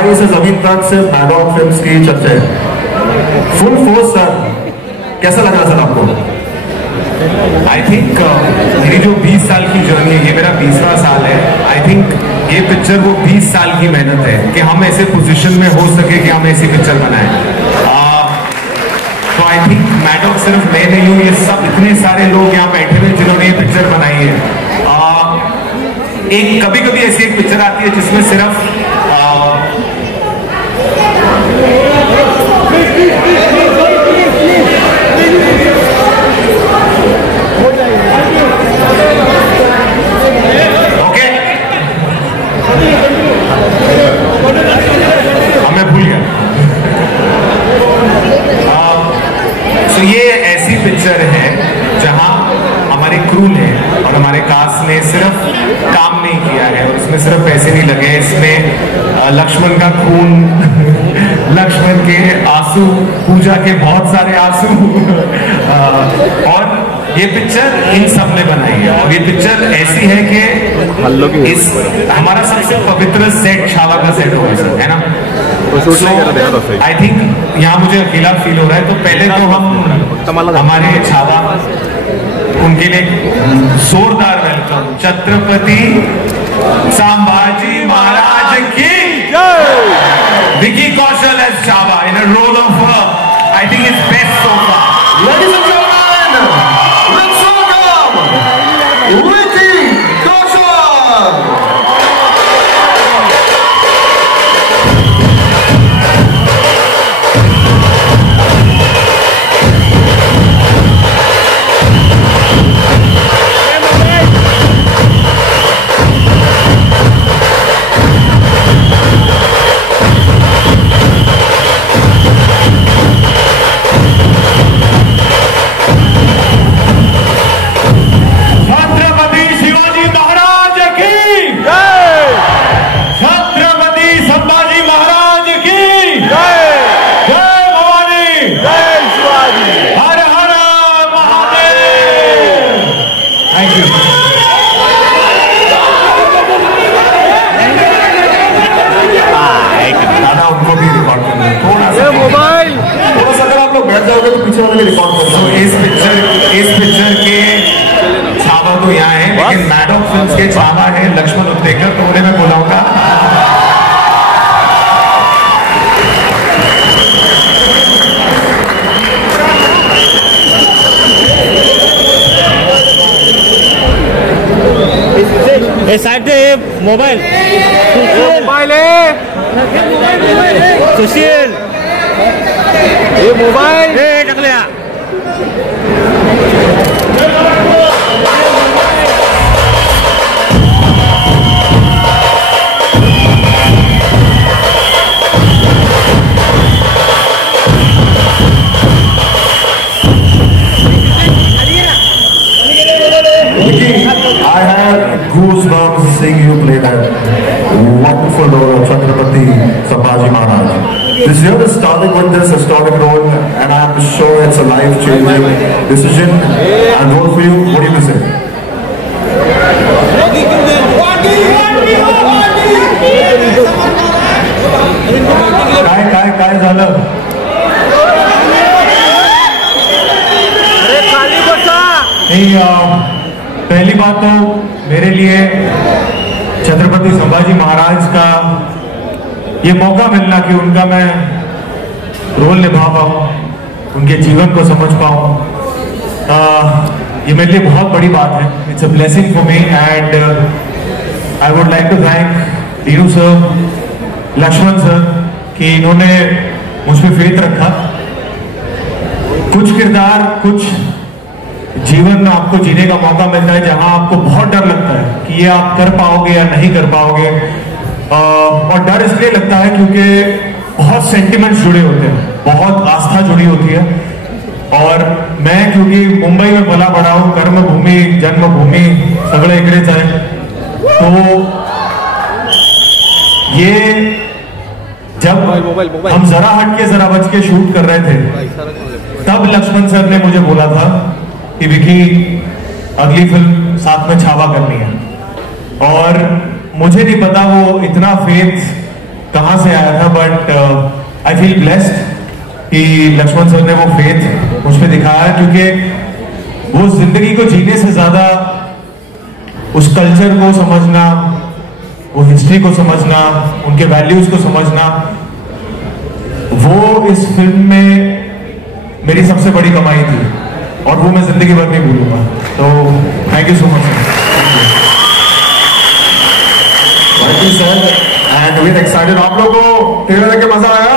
पढ़ाई से जमीन तक सिर्फ मैडॉग फिल्म्स की चर्चा है। फुल फोर्स सर, कैसा लग रहा सर आपको? आई थिंक मेरी जो 20 साल की जर्नी है, ये मेरा 20वां साल है। आई थिंक ये पिक्चर वो 20 साल की मेहनत है कि हम ऐसे पोजीशन में हो सके कि हम ऐसी पिक्चर बनाएं। तो आई थिंक मैडॉग सिर्फ मैं नहीं हूँ, ये सब इतने सारे लोग यहाँ बैठे हुए जिन्होंने ये पिक्चर बनाई है। एक कभी कभी ऐसी एक पिक्चर आती है जिसमें सिर्फ हमें भूल गया। तो ये ऐसी पिक्चर है जहां हमारे क्रू ने और हमारे कास्ट ने सिर्फ काम नहीं किया है और इसमें सिर्फ पैसे नहीं लगे, इसमें लक्ष्मण का खून, लक्ष्मण के आंसू, पूजा के बहुत सारे आंसू और ये पिक्चर इन सब ने बनाई है। और ये पिक्चर ऐसी है कि इस हमारा सबसे पवित्र सेट छावा का सेट होगा सर, है ना? आई थिंक यहाँ मुझे अकेला फील हो रहा है, तो पहले तो हम हमारे छावा उनके लिए जोरदार वेलकम। छत्रपति संभाजी महाराज की Vicky Kaushal as Chhaava in a role of I think is best so far. Ladies and gentleman, let's welcome Vicky Kaushal. इस पिक्चर के छावा तो यहाँ है, लेकिन मैडॉग फिल्म्स के छावा है लक्ष्मण उत्तेकर, तो उन्हें मैं बुलाऊंगा। साइड मोबाइल मोबाइल है सुशील, ये मोबाइल रख लिया। I had goosebumps seeing you play that wonderful role of Chhatrapati Sambhaji Maharaj. This year is starting with this historic role, and I'm sure it's a life-changing decision and role for you. What do you say? काय झालं? पहली बात तो मेरे लिए छत्रपति संभाजी महाराज का ये मौका मिलना कि उनका मैं रोल निभा पाऊँ, उनके जीवन को समझ पाऊँ, ये मेरे लिए बहुत बड़ी बात है। It's a blessing for me and I would like to thank Dinu sir, Laxman sir कि इन्होंने मुझ पर फेथ रखा। कुछ किरदार, कुछ जीवन में आपको जीने का मौका मिलता है जहां आपको बहुत डर लगता है कि ये आप कर पाओगे या नहीं कर पाओगे, और डर इसलिए लगता है क्योंकि बहुत सेंटिमेंट्स जुड़े होते हैं, बहुत आस्था जुड़ी होती है। और मैं क्योंकि मुंबई में पला बड़ा हूं, कर्म भूमि जन्मभूमि सगळे इकडेच आहे, तो ये जब हम जरा हट के जरा बच के शूट कर रहे थे, तब लक्ष्मण सर ने मुझे बोला था कि विकी अगली फिल्म साथ में छावा करनी है। और मुझे नहीं पता वो इतना फेथ कहाँ से आया था, बट आई फील ब्लेस्ड कि लक्ष्मण सर ने वो फेथ मुझ पे दिखाया, क्योंकि वो जिंदगी को जीने से ज्यादा उस कल्चर को समझना, वो हिस्ट्री को समझना, उनके वैल्यूज को समझना, वो इस फिल्म में मेरी सबसे बड़ी कमाई थी और वो मैं जिंदगी भर नहीं भूलूंगा। तो thank you so much sir. And we excited. आप लोगों को ट्रेलर देख के मजा आया?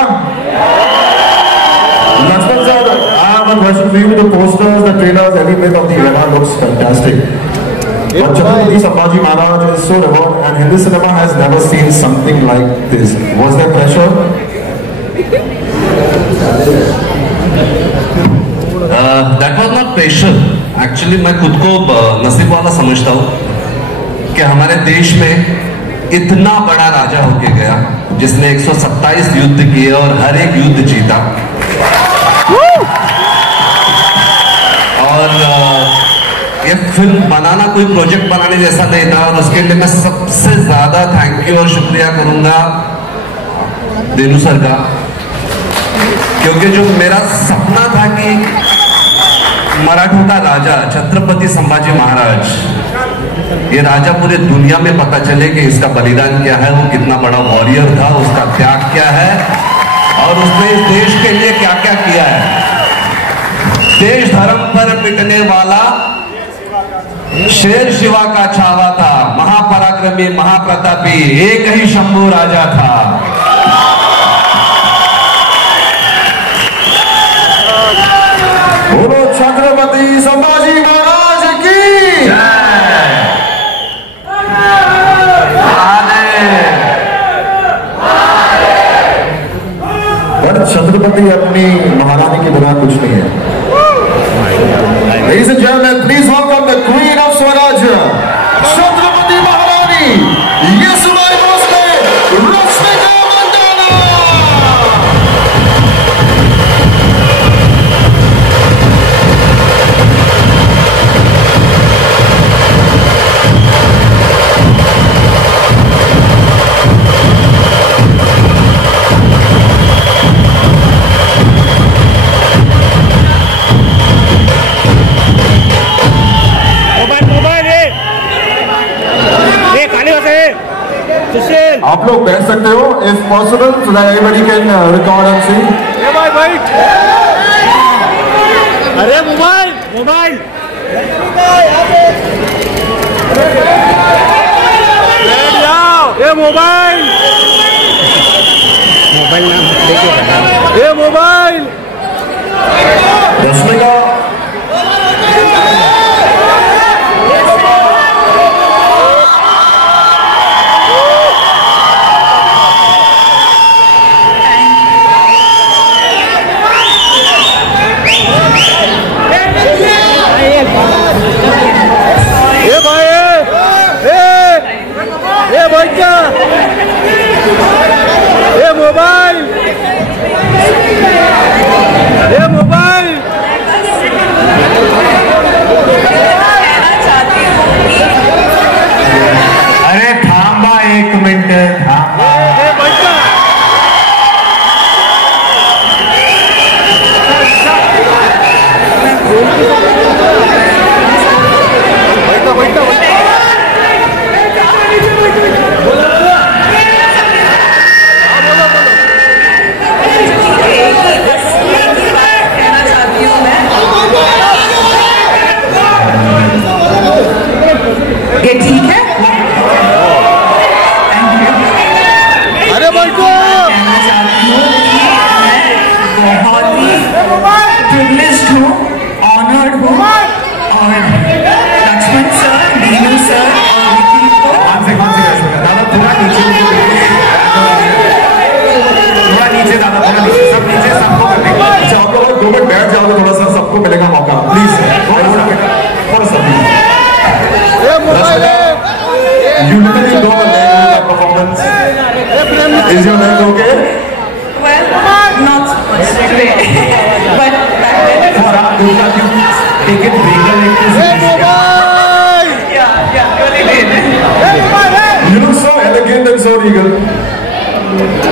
Lakshman sir, I have one question for you. The posters, the trailers, every bit of the cinema looks fantastic. But Chhatrapati Sambhaji Maharaj is so revered, and Hindi cinema has never seen something like this. Was there pressure? That was not pressure. Actually, मैं खुद को नसीब वाला समझता हूँ कि हमारे देश में इतना बड़ा राजा होके गया जिसने 127 युद्ध किए और हर एक युद्ध जीता। और ये फिल्म बनाना कोई प्रोजेक्ट बनाने जैसा नहीं था, और उसके लिए मैं सबसे ज्यादा थैंक यू और शुक्रिया करूंगा देनू सर का, क्योंकि जो मेरा सपना था कि मराठों का राजा छत्रपति संभाजी महाराज, ये राजा पूरे दुनिया में पता चले कि इसका बलिदान क्या है, वो कितना बड़ा वॉरियर था, उसका त्याग क्या है और उसने इस देश के लिए क्या क्या किया है। देश धर्म पर पिटने वाला शेर शिवा का छावा था, महापराक्रमी महाप्रतापी एक ही शंभू राजा था। बोलो छत्रपति संभाजी महाराज की पर छत्रपति अपनी महारानी की बिना कुछ नहीं है। Ladies and gentlemen, please welcome the Queen of Swaraj, Chhatrapati Maharani Yeshwari Bhosle Rashmika Mandanna। आप लोग बैठ सकते हो if possible so that everybody can record and see। अरे मोबाइल मोबाइल बैठ जाओ। ये मोबाइल मोबाइल ना लेके ये mobile Rashmika Is your leg okay? Well, not so much today. But For our yoga, you take it bigger into yeah, really did. You look so elegant and so regal.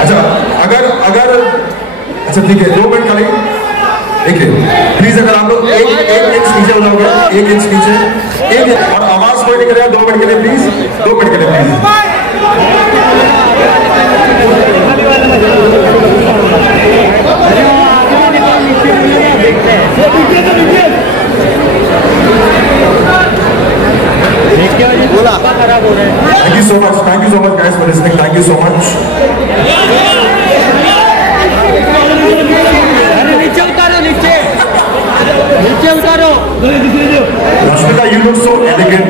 अच्छा अच्छा ठीक है, 2 minute खाली। देखिए please, अगर आप लोग एक इंच नीचे हो जाओगे, 1 इंच नीचे, और आवाज कोई नहीं करेगा 2 मिनट के लिए प्लीज, 2 मिनट के लिए please. Thank you so much guys for listening. Thank you so much. नीचे उतारो। Rashmika, you look so elegant,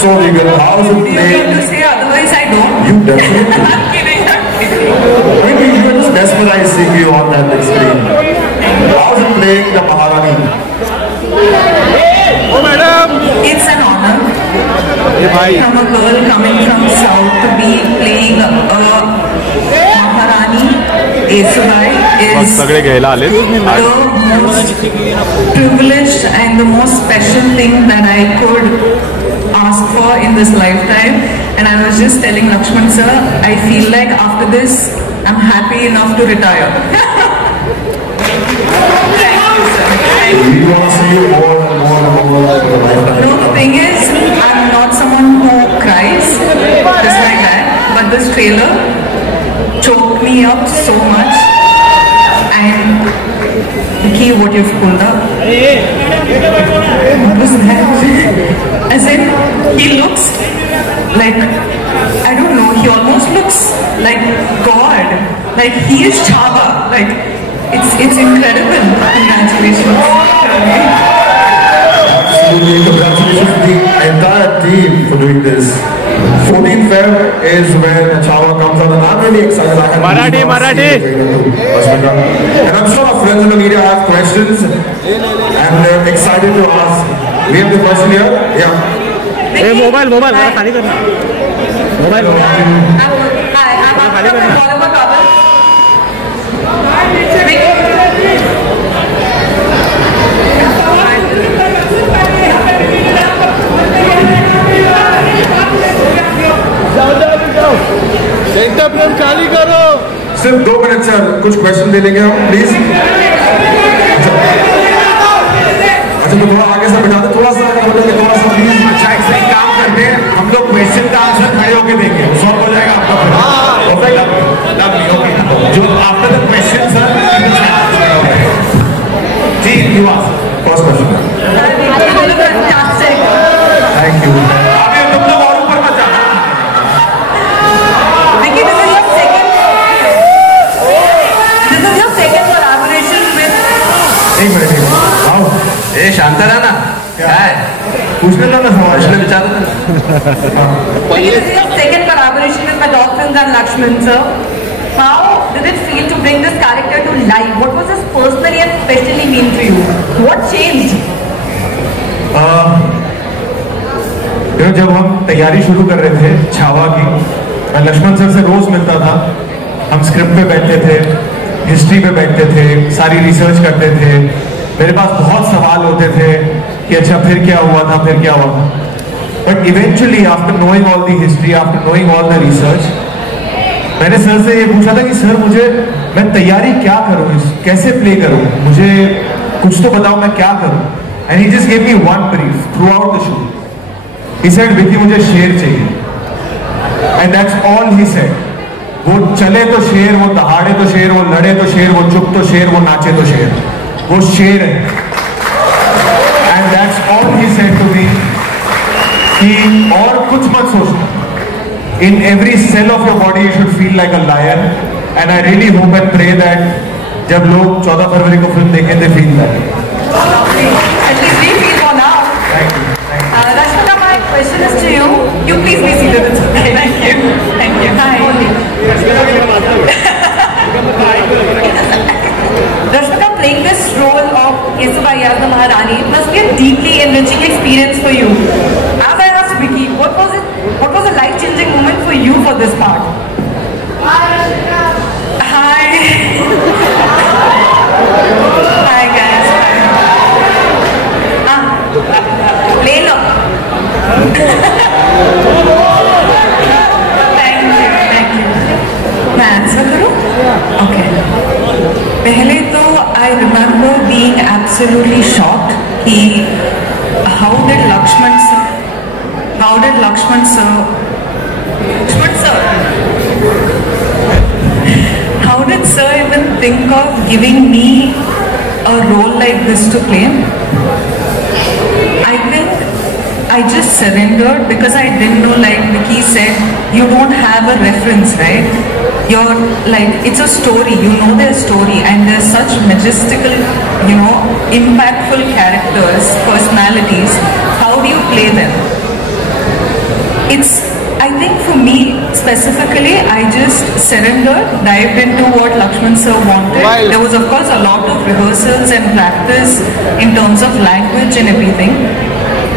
so elegant. How is it You have playing? to say, otherwise I don't. You definitely. I'm kidding. I mean, you were just mesmerized seeing you on that big screen. How is it playing the Maharani? Oh madam. It's an honor ये भाई। from a girl coming from South to be playing a Maharani. Esubai is सगळे घ्यायला आले। the most privileged and the most special thing that I could ask for in this lifetime. And I was just telling Lakshman sir, I feel like after this, I'm happy enough to retire. Thank you, sir. Thank you. We want to see you more and more and more for the lifetime. No, the thing is, I'm not someone who cries, just like that. But this trailer choked me up so much. And Vicky, what you've pulled up, what was that? As in, he looks like, I don't know, he almost looks like God. Like he is Chava. Like it's incredible. Congratulations. Absolutely, congratulations to the entire team for doing this. 14th Feb is when Chava comes out, and I'm really excited. I have Marathi. And I'm sure our friends in the media have questions, and they're excited to ask. We have the question here. Yeah. A mobile जरा खाली करना। Mobile. I'm Oliver Kabul. Centre frame खाली करो। सिर्फ 2 minute sir, कुछ question ले लेंगे हम प्लीज। अच्छा तो थोड़ा आगे से बैठा दो, थोड़ा सा प्लीज। अच्छा एक सही काम करते हैं, हम लोग क्वेश्चन का आंसर खड़े होके देंगे, सॉल्व हो जाएगा आपका। जो after the question sir, ji you ask first question. Thank you. अभी तुम लोग और ऊपर मत जाना। Vicky, this is your second collaboration with. एक मिनट आओ। ए शांत रहा ना। काय पूछने का ना सवाल प्रश्न विचारो ना। Vicky, this is your second collaboration with my dog films and Lakshman sir. How did it feel to bring this character to life? What was this personally and specially mean to you? What changed? जब हम तैयारी शुरू कर रहे थे छावा की, मैं Lakshman sir से रोज मिलता था। हम स्क्रिप्ट पे बैठते थे, हिस्ट्री पे बैठते थे, सारी रिसर्च करते थे। मेरे पास बहुत सवाल होते थे कि अच्छा फिर क्या हुआ था, फिर क्या हुआ था। But eventually after knowing all the history, after knowing all the research, मैंने सर से ये पूछा था कि सर मैं तैयारी क्या करूं, कैसे प्ले करूं, मुझे कुछ तो बताओ मैं क्या करूं। And he just give me one brief through out the show. He said, Vicky मुझे शेर चाहिए। And that's all he said. वो चले तो शेर, वो दहाड़े तो शेर, वो लड़े तो शेर, वो चुप तो शेर, वो नाचे तो शेर, वो शेर है। And that's all he said to me कि और कुछ मत सोचना। In every cell of your body you should feel like a lion. And I really hope and pray that जब लोग 14 फरवरी को फिल्म देखें they feel that. At least we feel for now. Thank you. Rashmika, my question is to you. You please be seated. It's okay. Thank you. Thank you. Hi. Rashmika, playing this role of Esubai as the Maharani must be a deeply enriching experience for you. As I asked Vicky, what was a life-changing moment for you for this part? Hi. Hi guys. Play now. Thank पहले तो I remember being absolutely shocked कि how did Lakshman sir how did sir even think of giving me a role like this to play? I think I just surrendered because I didn't know, like Vicky said, you don't have a reference, right? You're like, it's a story, you know their story, and there's such majestical, impactful characters, personalities. How do you play them? I think for me specifically, I just surrendered, dived into what Lakshman sir wanted. There was of course a lot of rehearsals and practice in terms of language and everything,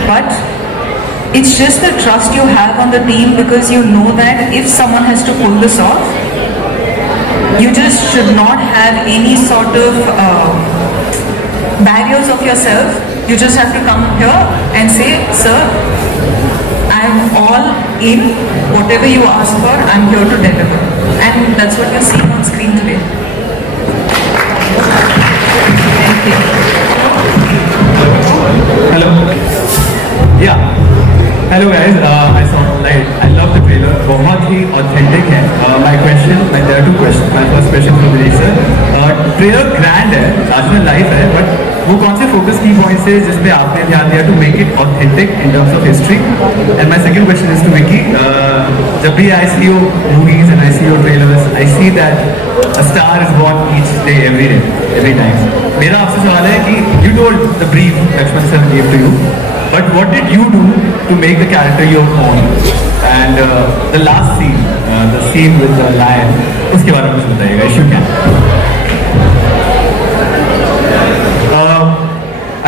but it's just the trust you have on the team, because you know that if someone has to pull this off, you just should not have any sort of barriers of yourself. You just have to come here and say, sir, I'm all in, whatever you ask for, I'm here to deliver. And that's what you're seeing on screen today. Thank you. Hello. Yeah. Hello guys. I love the trailer. बहुत ही authentic है. There are two questions. My first question for Vineet sir. Trailer grand है, Lakshman life है, but वो कौन से focus key points है जिसपे आपने ध्यान दिया to make it authentic in terms of history? And my second question is to Vicky. जब भी I see your movies and I see your trailers, I see that a star is born each day, every time. मेरा आपसे सवाल है कि you told the brief Lakshman sir gave to you. But what did you do to make the character your own? And the last scene, the scene with the lion, उसके बारे में कुछ बताइएगा, if you can.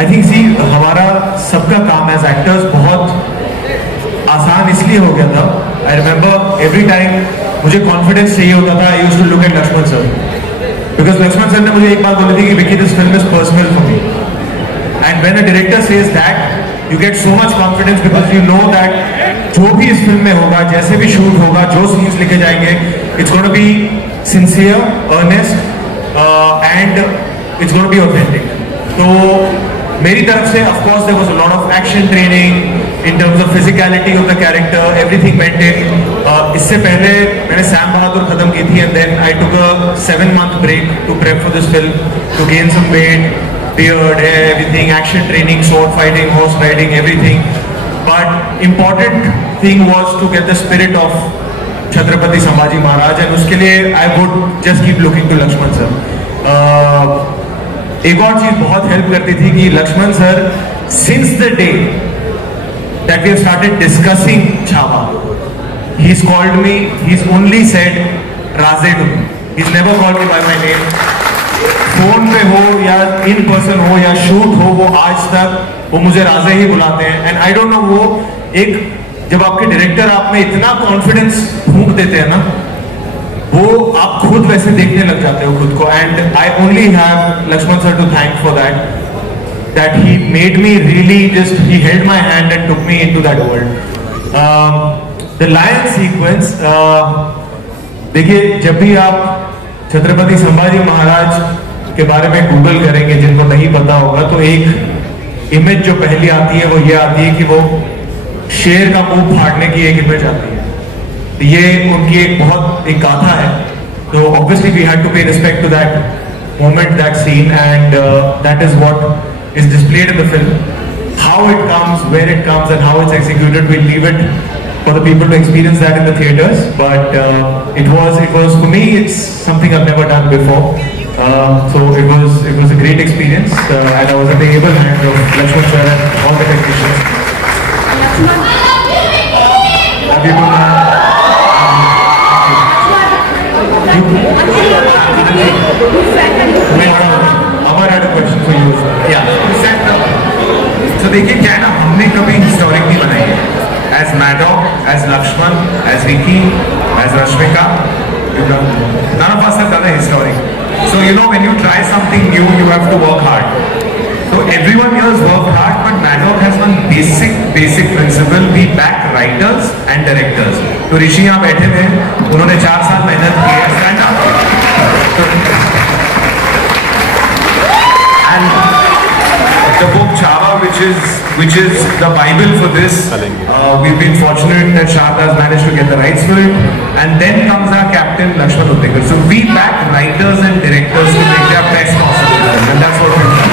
I think हमारा सबका काम as actors बहुत आसान इसलिए हो गया था. I remember every time मुझे confidence चाहिए होता था, I used to look at Lakshman sir. Because Lakshman sir ने मुझे एक बात बोली थी कि Vicky, this film is personal for me. And when a director says that, you get so much confidence because you know that जो भी इस फिल्म में होगा, जैसे भी शूट होगा, जो सीन्स लिखे जाएंगे, it's going to be sincere, earnest, and it's going to be authentic. तो मेरी तरफ से of course there was a lot of action training in terms of physicality of the character, everything went in. इससे पहले मैंने Sam बहादुर खत्म की थी and then I took a 7-month break to prep for this film, to gain some weight, beard, hair, everything, action training, sword fighting, horse riding, everything. But important thing was to get the spirit of Chhatrapati Sambhaji Maharaj, and उसके लिए I would just keep looking to Lakshman sir. एक और चीज बहुत help करती थी कि Laxman sir, since the day that we have started discussing Chhava, he's called me, he's only said Raze to me. He's never called me by my name. Phone पे हो या इन पर्सन हो या शूट हो, वो आज तक वो मुझे राजे ही बुलाते हैं. एंड आई डोंट नो, वो एक जब आपके डायरेक्टर आप में इतना कॉन्फिडेंस फूंक देते हैं ना, वो आप खुद वैसे देखने लग जाते हो खुद को. And I only have Laxman sir to thank for that he made me really just, he held my hand and took me into that world. The lion sequence, देखिए जब भी आप छत्रपति संभाजी महाराज के बारे में गूगल करेंगे, जिनको नहीं पता होगा, तो एक इमेज जो पहली आती है वो ये आती है कि वो शेर का मुंह फाड़ने की एक इमेज आती है. ये उनकी एक बहुत एक गाथा है. तो obviously we had to pay respect to that moment, that scene, and that is what is displayed in the film. How it comes, where it comes, and how it's executed, we'll leave it for the people to experience that in the theaters. But it was for me, it's something I've never done before. So it was a great experience, and I was at the able hand of Lakshman sir and all the technicians. Love you, Amar had a question for you. Yeah. So देखिए क्या है ना, हमने कभी historic नहीं बनाई है. As Maddox, as Lakshman, as Vicky, as Rashmika, none of us have done a historic. So you know, when you try something new, you have to work hard. So everyone here has worked hard, but Maddox has one basic principle: we back writers and directors. तो ऋषि यहाँ बैठे हुए हैं, उन्होंने 4 साल मेहनत की है. Stand up. Chava, which is the Bible for this. We've been fortunate that Shahid has managed to get the rights for it. And then comes our captain Lakshman Uttekar. So we back writers and directors to make their best possible, and that's what we've done.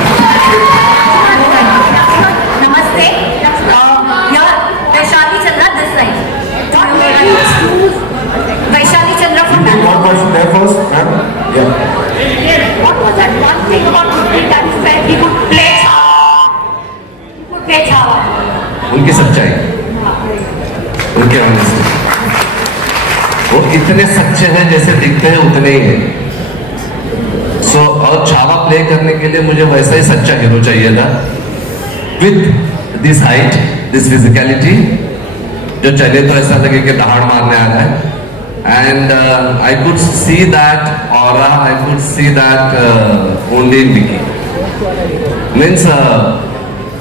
Namaste. Here, Vaishali Chandra this side. Vaishali Chandra from One Bangalore. question there first, ma'am. Yeah. What was that one thing about Murli that you felt he could play Chava? He could play Chava. उनकी सच्चाई, उनके honesty, वो इतने सच्चे हैं जैसे दिखते हैं उतने ही हैं। सो और छावा प्ले करने के लिए मुझे वैसा ही सच्चा हीरो चाहिए था, with this height, this physicality, जो चले तो ऐसा लगे कि दहाड़ मारने आ रहा है। And I could see that aura, I could see that only in Vicky. Means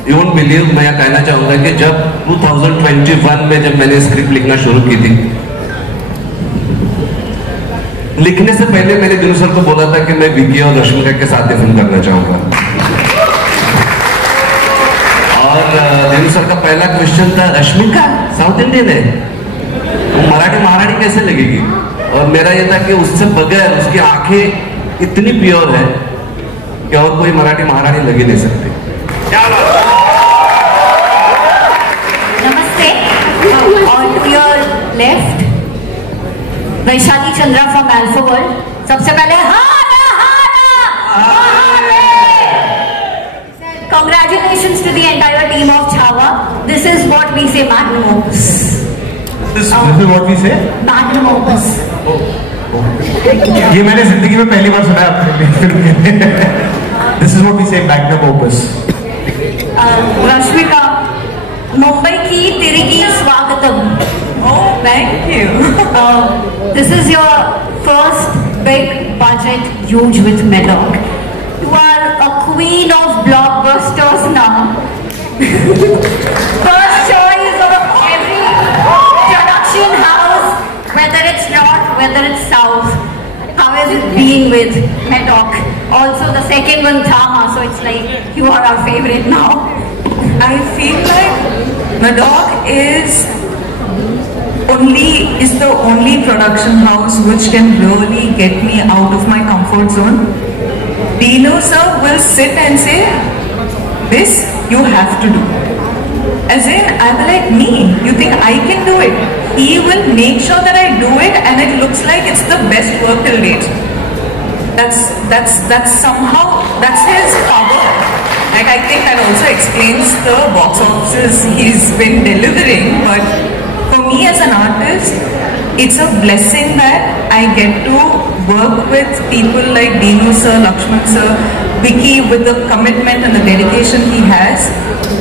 you won't believe, मैं यह कहना चाहूँगा कि जब 2021 में जब मैंने स्क्रिप्ट लिखना शुरू की थी, लिखने से पहले मैंने दिनू सर को बोला था कि मैं विकी और रश्मिका के साथ फिल्म करना चाहूँगा। और दिनू सर का पहला क्वेश्चन था, रश्मिका साउथ इंडियन है, मराठी महारानी कैसे लगेगी? और मेरा ये था कि उससे बगैर उसकी आंखें इतनी प्योर है कि और कोई मराठी महारानी लग ही नहीं सकती। Namaste. On to your left, Vaishali Chandra from Alpha World. सबसे पहले congratulations to the entire team of Chava. This is what we say magnum opus. This is what we say? Magnum opus. ये मैंने जिंदगी में पहली बार सुना है अपने फिल्म में। This is what we say magnum opus. Rashmika, Mumbai की तिरिगी स्वागतम. Oh, thank you. This is your first big budget, huge with Medok. You are a queen of blockbusters now. First choice of every production house, whether it's north, whether it's south. How is it being with Medok? Also the second one, Thama, so it's like you are our favorite now. I feel like Medok is the only production house which can really get me out of my comfort zone. Dino sir will sit and say, this you have to do. As in, I'm like, me, you think I can do it? He will make sure that I do it and it looks like it's the best work till date. That's somehow, that's his power. Like, I think that also explains the box offices he's been delivering, but for me as an artist, it's a blessing that I get to work with people like Dino sir, Lakshman sir, Vicky, with the commitment and the dedication he has.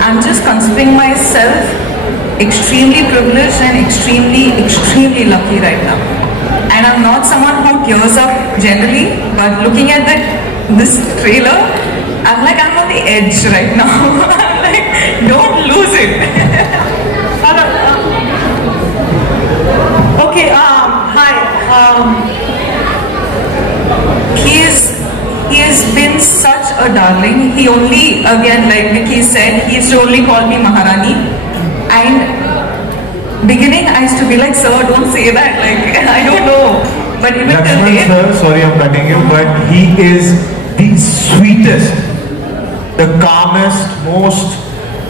I'm just considering myself extremely privileged and extremely lucky right now. And I'm not someone who tears up generally, but looking at this trailer, I'm like, I'm on the edge right now. I'm like, don't lose it. Okay, hi. He has been such a darling. He only, again, like Vicky said, he used to only call me Maharani. And beginning, I used to be like, sir, don't say that. Like, I don't know. But even till Lakshman date, sir, sorry I'm cutting you, but he is the sweetest, the calmest, most.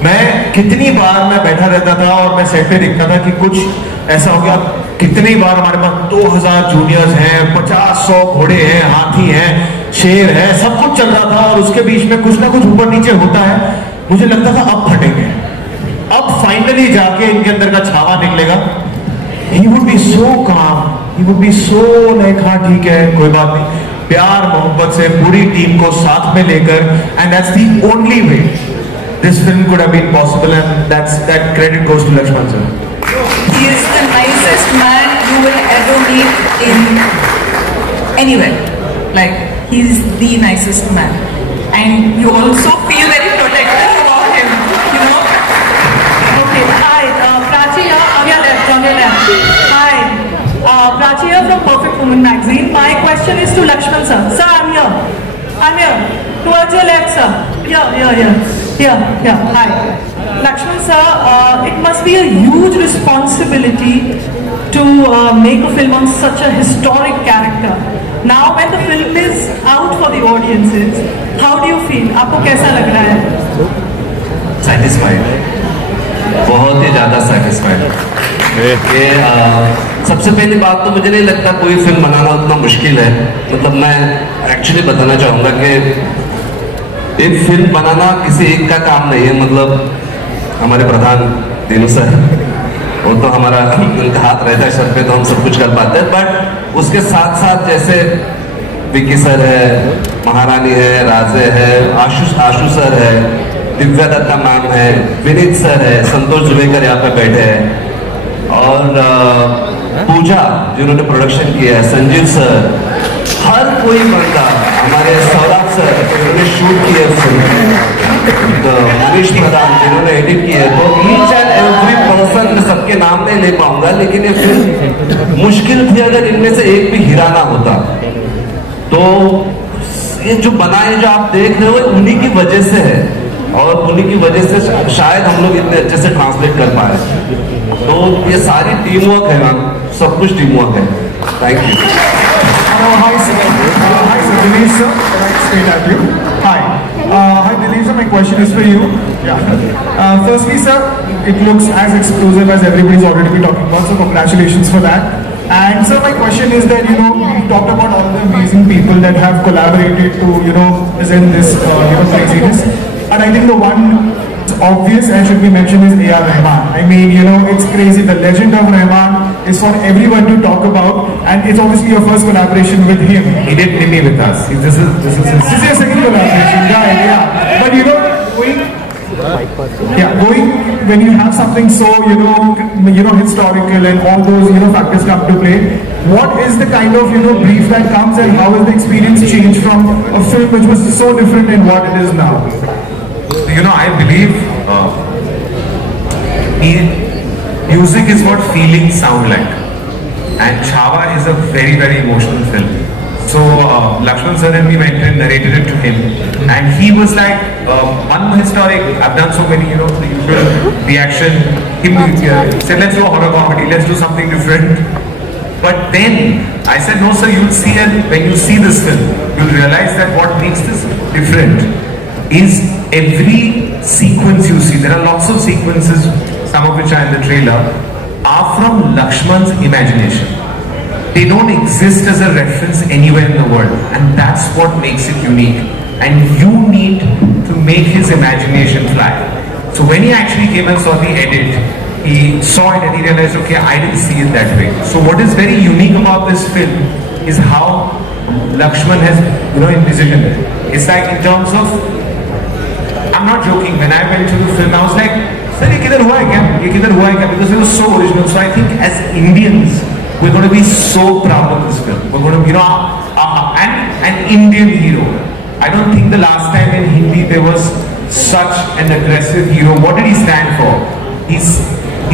मैं कितनी बार मैं बैठा रहता था और मैं set पे देखता था कि कुछ ऐसा हो गया। कितनी बार हमारे पास 2000 जूनियर्स हैं, 50-100 घोड़े हैं, हाथी हैं, शेर है, सब कुछ चल रहा था और उसके बीच में कुछ ना कुछ ऊपर नीचे होता है। मुझे लगता था अब फटेंगे, अब फाइनली जाके इनके अंदर का छावा निकलेगा। He would be so calm, he would be so like हाँ ठीक है कोई बात नहीं, प्यार मोहब्बत से पूरी टीम को साथ में लेकर, and that's the only way this film could have been possible, and that credit goes to Lakshman sir. he is the nicest man you will ever meet in anywhere. Like, he's the nicest man. And you also feel very protective about him, you know? Okay, hi. Prachi here, on your left. Hi. Prachi here from Perfect Woman magazine. My question is to Lakshman sir. Sir, I'm here. Towards your left, sir. Here. Yeah, hi. Lakshman sir, it must be a huge responsibility to make a film on such a historic character. Now when the film is out for the audiences, how do you feel? आपको कैसा लग रहा है? Satisfied, बहुत ही ज़्यादा satisfied. ये सबसे पहली बात तो मुझे नहीं लगता कोई फिल्म बनाना उतना मुश्किल है. मतलब मैं एक्चुअली बताना चाहूँगा कि एक फिल्म बनाना किसी एक का काम नहीं है. मतलब हमारे प्रधान दीनू सर, वो तो हमारा उनका हाथ रहता है सर पे, तो हम सब कुछ कर पाते हैं. बट उसके साथ साथ जैसे विकी सर है, महारानी है, राजे है, आशु सर है, दिव्या दत्ता मैम है, विनीत सर है, संतोष जुवेकर यहाँ पे बैठे हैं, और पूजा जिन्होंने प्रोडक्शन किया है, संजीव सर, हर कोई बंदा, हमारे सौरभ सर जिन्होंने शूट किए फिल्म, तो मनीष प्रधान जिन्होंने एडिट किए. तो ईच एंड एवरी पर्सन, मैं सबके नाम नहीं ले पाऊंगा, लेकिन ये फिल्म मुश्किल थी अगर इनमें से एक भी हीरा ना होता. तो ये जो बनाए जो आप देख रहे हो उन्हीं की वजह से है, और उन्हीं की वजह से शायद हम लोग इतने अच्छे से ट्रांसलेट कर पाए. तो ये सारी टीम वर्क है ना, सब कुछ टीम वर्क है. Thank you. Hi sir, Dinesh sir, straight at you. Hi Dinesh sir, my question is for you. Firstly sir, it looks as explosive as everybody's already been talking about, so congratulations for that. And sir, my question is that, you talked about all the amazing people that have collaborated to, present this, craziness. And I think the one obvious and should be mentioned is A.R. Rahman. I mean, it's crazy. The legend of Rahman is for everyone to talk about, and it's obviously your first collaboration with him. He did Mimi with us. This is his second collaboration, yeah. But going when you have something so historical and all those factors come to play. What is the kind of brief that comes, and how has the experience changed from a film which was so different in what it is now? I believe music is what feelings sound like, and Chhaava is a very, very emotional film. So Lakshman sir and we went and narrated it to him, and he was like, one historic, I've done so many, the usual reaction. He said, let's do a horror comedy, let's do something different. But then I said, no sir, you'll see, and when you see this film, you'll realize that what makes this different is every sequence you see. There are lots of sequences, some of which are in the trailer, are from Lakshman's imagination. They don't exist as a reference anywhere in the world, and that's what makes it unique. And you need to make his imagination fly. So when he actually came and saw the edit, he saw it and he realized, okay, I didn't see it that way. So what is very unique about this film is how Lakshman has, envisioned it. It's like in terms of, I'm not joking, when I went to the film, I was like, sir, ye kidhar hua hai kya? Ye kidhar hua hai kya? Because it was so original. So I think as Indians, we're going to be so proud of this film. We're going to, an Indian hero. I don't think the last time in Hindi there was such an aggressive hero. What did he stand for? He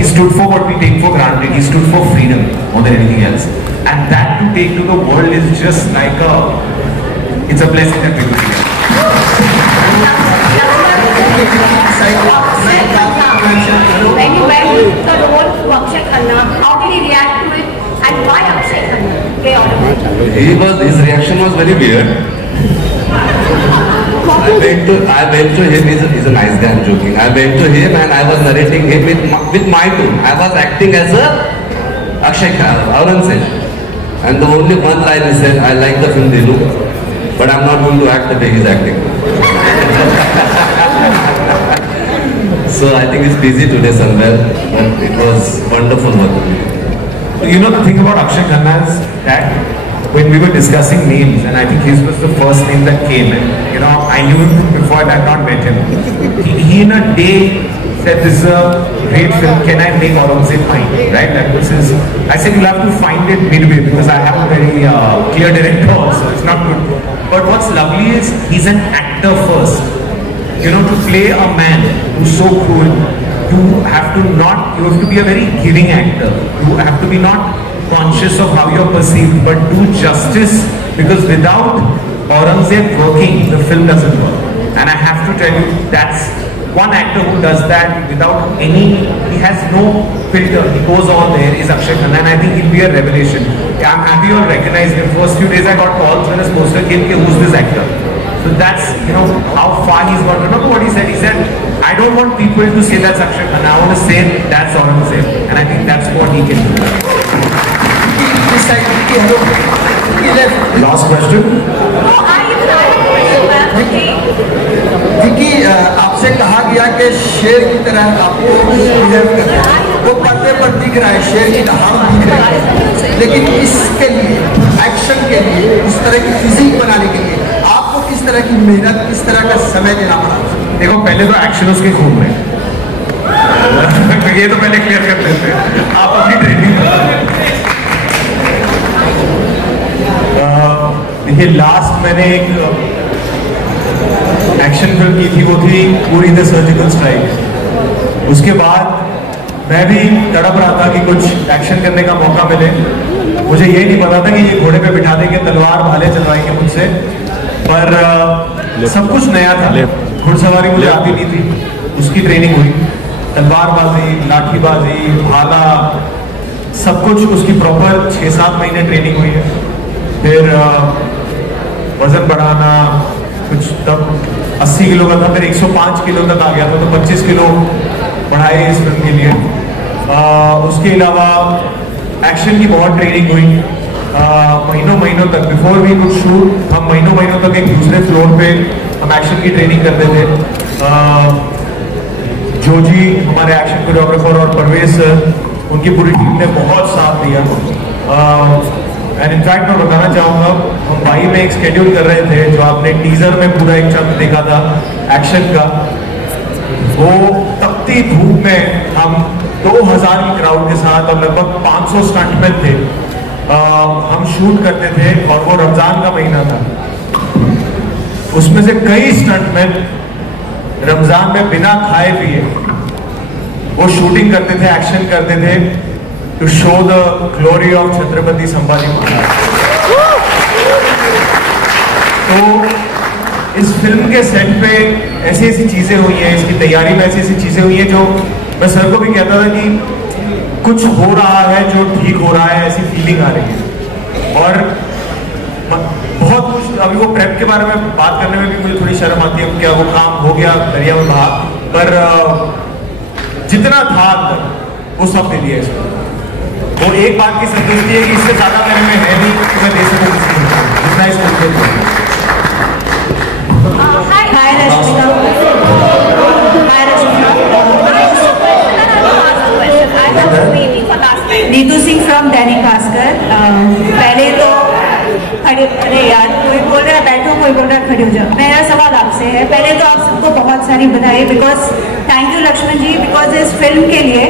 stood for what we take for granted. He stood for freedom more than anything else. And that to take to the world is just like it's a blessing that we do. When you went to the role to Akshay Khanna, how did he react to it, and why Akshay Khanna? His reaction was very weird. I went to him, he's a nice guy, I'm joking. I went to him and I was narrating him with my tone. I was acting as a Akshay Aurangzeb. And the only one line he said, I like the film Dinu, but I'm not going to act the way he's acting. So I think he's busy today somewhere, but it was wonderful working with him. The thing about Akshay Khanna is that when we were discussing names, and I think his was the first name that came, and I knew him before I had not met him. He in a day said, this is a great film, can I make Aurangzeb fine, right? That was his, I said, you'll have to find it midway, because I have a very clear director also, it's not good. But what's lovely is, he's an actor first. To play a man who's so cruel, you have to be a very giving actor. You have to be not conscious of how you're perceived, but do justice, because without Aurangzeb working, the film doesn't work. And I have to tell you, that's one actor who does that without any, he has no filter, he goes on there, is Akshay Khanna, and I think he'll be a revelation. I'm happy you all recognized him. First few days I got calls when his poster came, who's this actor? So that's, you know, how far he's gone. Remember what he said? He said, I don't want people to say that's Akshay Khanna, I want to say that's Aurangzeb. And I think that's what he can do. Last question. Vicky, आपसे कहा गया कि शेर की तरह आपको behave करना है, वो पर्दे पर दिख रहा है, शेर की दहाड़ दिख रहा है, लेकिन इसके लिए, एक्शन के लिए, इस तरह की फिजिक बनाने के लिए आपको किस तरह की मेहनत, किस तरह का समय देना पड़ा? देखो, पहले तो एक्शन उसके खून में, ये तो पहले क्लियर कर लेते हैं, आप अपनी ट्रेनिंग देखिए, लास्ट मैंने एक एक्शन फिल्म की थी, वो थी उरी द सर्जिकल स्ट्राइक। उसके बाद मैं भी तड़प रहा था कि कुछ एक्शन करने का मौका मिले। मुझे ये नहीं पता था कि ये घोड़े पे बिठा देंगे, तलवार भाले चलवाएंगे मुझसे, पर सब कुछ नया था। घुड़सवारी मुझे आती नहीं थी, उसकी ट्रेनिंग हुई, तलवारबाजी, लाठीबाजी, भाला, सब कुछ उसकी प्रॉपर 6-7 महीने ट्रेनिंग हुई है। फिर वजन बढ़ाना, कुछ तब 80 किलो का था, फिर 105 किलो तक आ गया था, तो 25 किलो बढ़ाए इस फिल्म के लिए। उसके अलावा एक्शन की बहुत ट्रेनिंग हुई, महीनों तक, बिफोर वी कुड शूट हम महीनों तक एक दूसरे फ्लोर पे हम एक्शन की ट्रेनिंग करते थे। जोजी हमारे एक्शन कोरियोग्राफर और परवेज सर, उनकी पूरी टीम ने बहुत साथ दिया। एंड इनफैक्ट मैं बताना चाहूँगा, हम भाई में एक स्केड्यूल कर रहे थे, जो आपने टीजर में पूरा एक चंक देखा था एक्शन का, वो तपती धूप में हम 2000 की क्राउड के साथ और लगभग 500 स्टंटमैन थे, हम शूट करते थे। और वो रमजान का महीना था, उसमें से कई स्टंटमैन रमजान में बिना खाए पिए वो शूटिंग करते थे, एक्शन करते थे, to show the glory of Chhatrapati Sambhaji Maharaj. तो इस फिल्म के सेट पे ऐसी चीजें हुई हैं, इसकी तैयारी में ऐसी चीजें हुई हैं, जो मैं सर को भी कहता था कि कुछ हो रहा है जो ठीक हो रहा है, ऐसी फीलिंग आ रही है। और बहुत कुछ, अभी वो प्रेप के बारे में बात करने में भी मुझे थोड़ी शर्म आती है, क्या वो काम हो गया दरिया में बहा, पर जितना था अंदर वो सब दे दिया इसको। तो एक बात की संतुष्टि है कि इससे ज्यादा मेरे में है नहीं कि मैं दे सकूं जितना इस फिल्म में। Hi Rashmika. Neetu Singh from Dainik Bhaskar. पहले तो अरे यार, कोई बोल रहा है बैठो, कोई बोल रहा है खड़े हो जाओ। मेरा सवाल आपसे है, पहले तो आप सबको बहुत सारी बधाई, because thank you Laxman ji, because इस फिल्म के लिए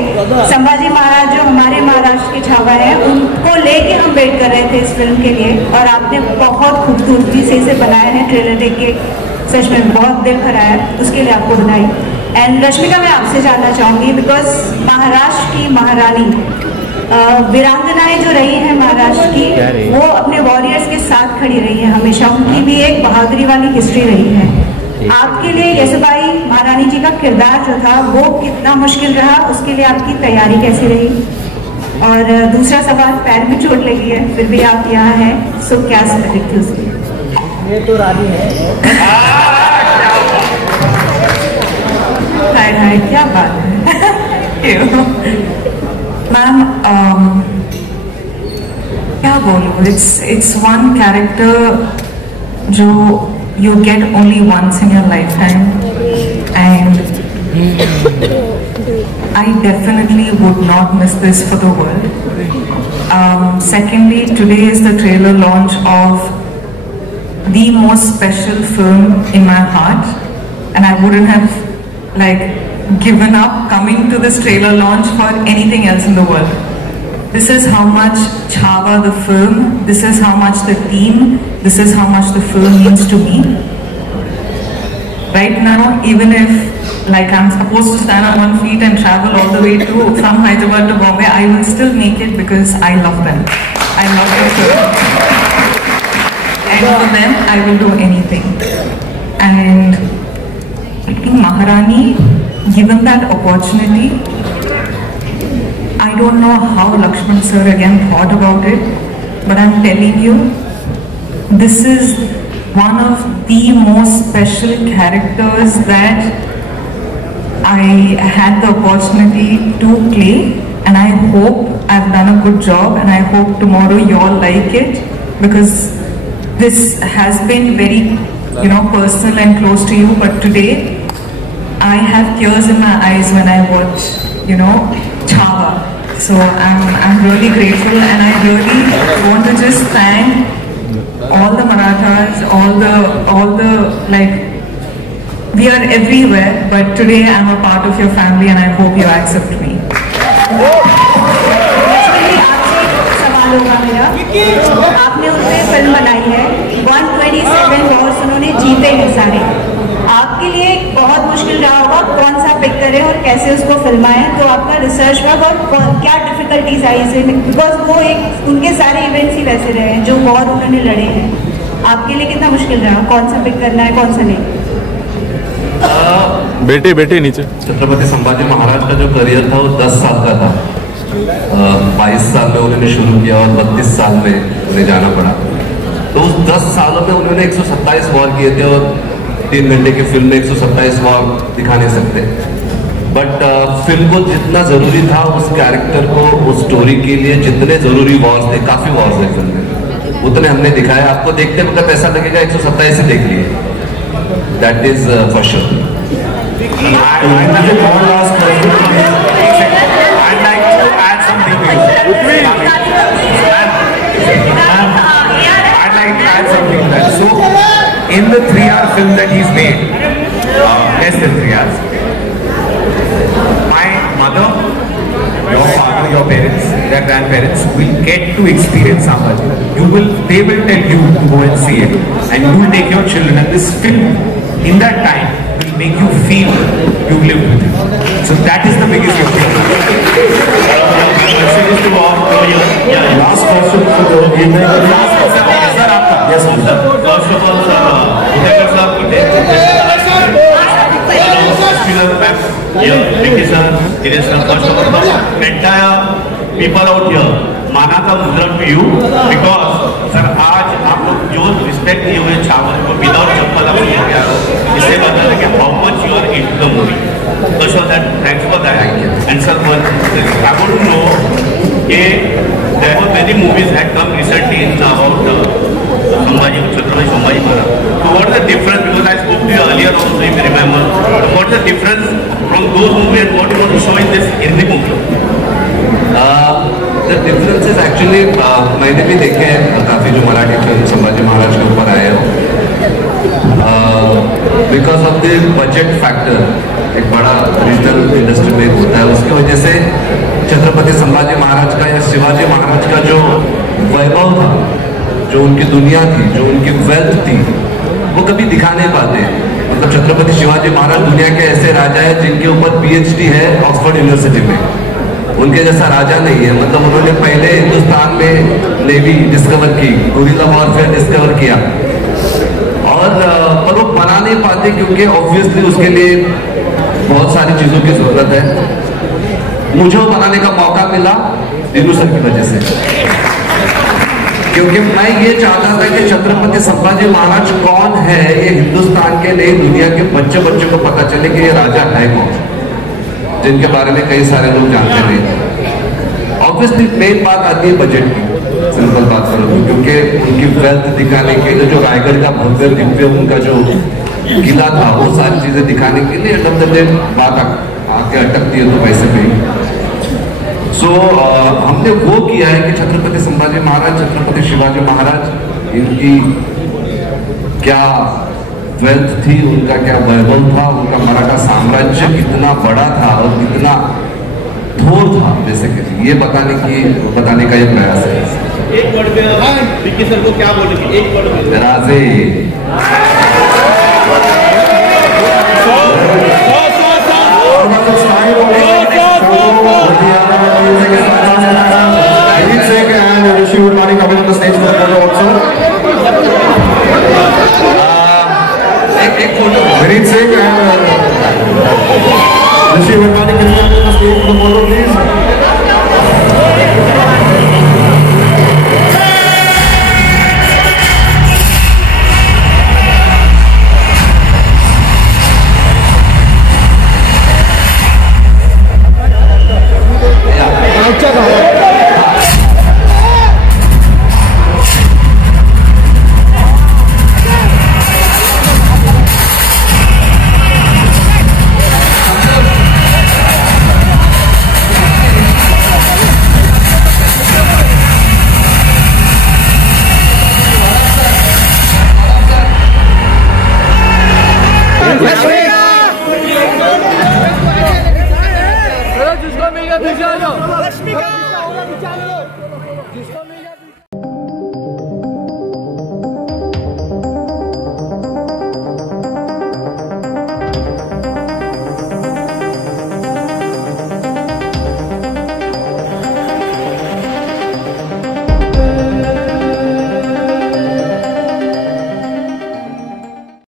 संभाजी महाराज जो हमारे महाराष्ट्र के छावा है, उनको लेके हम वेट कर रहे थे इस फिल्म के लिए, और आपने बहुत खूबसूरती से इसे बनाया है। ट्रेलर देख के सच में बहुत दिल भरा है, उसके लिए आपको बधाई। एंड रश्मिका, मैं आपसे जानना चाहूँगी, बिकॉज महाराष्ट्र की महारानी, वीरांगनाएं जो रही है महाराष्ट्र की, वो अपने वॉरियर्स के साथ खड़ी रही है हमेशा, उनकी भी एक बहादुरी वाली हिस्ट्री रही है। आपके लिए यशोबाई महारानी जी का किरदार जो था वो कितना मुश्किल रहा, उसके लिए आपकी तैयारी कैसी रही? और दूसरा सवाल, पैर में चोट लगी है फिर भी आप यहाँ हैं, सो क्या स्थिति थी उसकी? ये तो रानी है। हाय, क्या बात है मैम, क्या बोलूँ, इट्स वन कैरेक्टर जो you get only once in your lifetime, and I definitely would not miss this for the world. Secondly, today is the trailer launch of the most special film in my heart, and I wouldn't have given up coming to this trailer launch for anything else in the world. This is how much Chhaava the film, this is how much the team, this is how much the film means to me. Right now, even if I'm supposed to stand on one feet and travel all the way from Hyderabad to Bombay, I will still make it because I love them. I love the film. And for them, I will do anything. And picking Maharani, given that opportunity, I don't know how Lakshman sir again thought about it, but I'm telling you, this is one of the most special characters that I had the opportunity to play, and I hope I've done a good job, and I hope tomorrow you all like it, because this has been very, personal and close to you, but today I have tears in my eyes when I watch, Chhaava. So I'm really grateful, and I really want to just thank all the Marathas, all the we are everywhere, but today I'm a part of your family, and I hope you accept me. सवाल होगा मेरा, आपने उनसे film बनाई है, 127 Wars उन्होंने जीते हैं सारे, आपके लिए बहुत मुश्किल रहा होगा कौन सा पिक करें और कैसे उसको फिल्माएं, तो आपका रिसर्च वर्क और क्या डिफिकल्टीज आई इसमें, बिकॉज वो एक उनके सारे इवेंट्स ही वैसे रहे हैं जो वॉर उन्होंने लड़े हैं, आपके लिए कितना मुश्किल रहा, कौन सा पिक करना है कौन सा नहीं? बेटे नीचे। छत्रपति संभाजी महाराज का जो करियर था वो 10 साल का था। 22 साल में उन्होंने शुरू किया और 32 साल में उन्हें जाना पड़ा। तो उस 10 सालों में उन्होंने 127 वॉर किए थे और 3 घंटे की फिल्म में 127 वॉर दिखा नहीं सकते, बट फिल्म को जितना जरूरी था उस कैरेक्टर को, उस स्टोरी के लिए जितने जरूरी वॉर्स थे, काफी वॉर्स है फिल्म में, उतने हमने दिखाया। आपको देखते वक्त ऐसा लगेगा 127 ही देख लिए, that is for sure. So, in the 3-hour film that he's made, less than 3 hours, my mother, your father, your parents, their grandparents will get to experience Sambhaji. They will tell you to go and see it, and you will take your children. And this film, in that time, will make you feel you lived with him. So that is the biggest gift. Last question for the evening. Yes, sir. First of all, Udhakar sir, Vicky sir, Dinesh sir, first of all, the entire people out here, माना था मुद्रण to you, because sir आज आप लोग जो respect दिए हुए छावा को विदाउट चप्पल आप लोग क्या इससे पता है कि how much you are into the movie. First of that, thanks for that. And sir, I want to know कि there were many movies had come recently in about Sambhaji, Chhatrapati Sambhaji Maharaj. So what is the difference? Because I spoke to you earlier also, if you remember. What is the difference from those movies and what you want to show in this Hindi movie? The difference is actually मैंने भी देखे हैं काफी जो Marathi film Sambhaji Maharaj के ऊपर आए हो, because of the budget factor, एक बड़ा रीजनल इंडस्ट्री में होता है, उसकी वजह से छत्रपति संभाजी महाराज का या शिवाजी महाराज का जो वैभव था, जो उनकी दुनिया थी, जो उनकी वेल्थ थी, वो कभी दिखा नहीं पाते। मतलब छत्रपति शिवाजी महाराज दुनिया के ऐसे राजा है जिनके ऊपर PhD है ऑक्सफोर्ड यूनिवर्सिटी में, उनके जैसा राजा नहीं है। मतलब उन्होंने पहले हिंदुस्तान में नेवी डिस्कवर की, गुरिल्ला वॉरफेयर डिस्कवर किया, और पर वो बना नहीं पाते क्योंकि ऑब्वियसली उसके लिए बहुत सारी चीजों की जरूरत है। मुझे वो बनाने का मौका मिला दिनू सर की वजह से, क्योंकि मैं ये चाहता था कि छत्रपति संभाजी महाराज कौन है ये हिंदुस्तान के नहीं दुनिया के बच्चों को पता चले कि ये राजा है कौन, जिनके बारे में कई सारे लोग जानते नहीं। ऑब्वियसली मेन बात आती है बजट की, सिंपल बात करो तो, क्योंकि उनकी वेल्थ दिखाने के लिए जो रायगढ़ का भव्य दिव्य उनका जो किला था, वो सारी चीजें दिखाने के लिए बात आके अटकती है तो पैसे पे ही। सो हमने वो किया है कि छत्रपति संभाजी महाराज, छत्रपति शिवाजी महाराज, इनकी क्या वेल्थ थी, उनका क्या वैभव था, उनका मराठा साम्राज्य कितना बड़ा था और कितना थोर था, बेसिकली ये बताने का ये प्रयास है। एक वर्ड में विक्की सर को क्या बोलेंगे? एक वर्ड में राजे। Vineet Singh and Rishi Verma